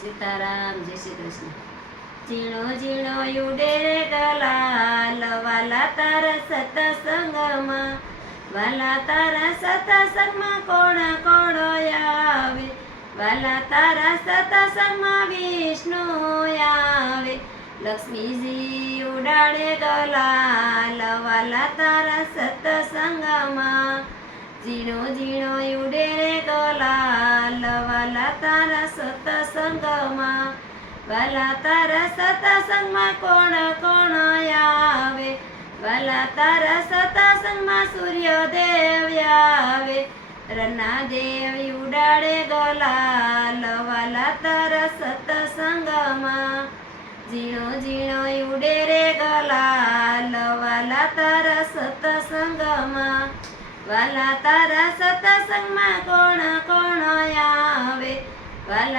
સીતારામ, જય શ્રી કૃષ્ણ. ઝીણો ઝીણો યુડે રે ગલાલ, વાલા તારા સતસંગમાં, વાલા તારા સતસંગમાં કોણ કોણ આવે, વાલા તારા સતસંગમાં વિષ્ણુ આવે. લક્ષ્મીજી ઉડાડે ગલાલ, વાલા તારા સતસંગમાં, ઝીણો ઝીણો યુડે રે ગલાલ, વાલા તારા સતસંગમાં, વાલા તારા સતસંગમાં કોણ કોણ આવે, વાલા તારા સતસંગમાં સૂર્યદેવ આવે. રન્નાદેવ ઉડાડે ગલાલ, વાલા તારા સતસંગમાં, ઝીણો ઝીણો ઉડે રે ગલાલ, વાલા તારા સતસંગમાં, વાલા તારા સતસંગમાં કોણ કોણ આવે, વાલા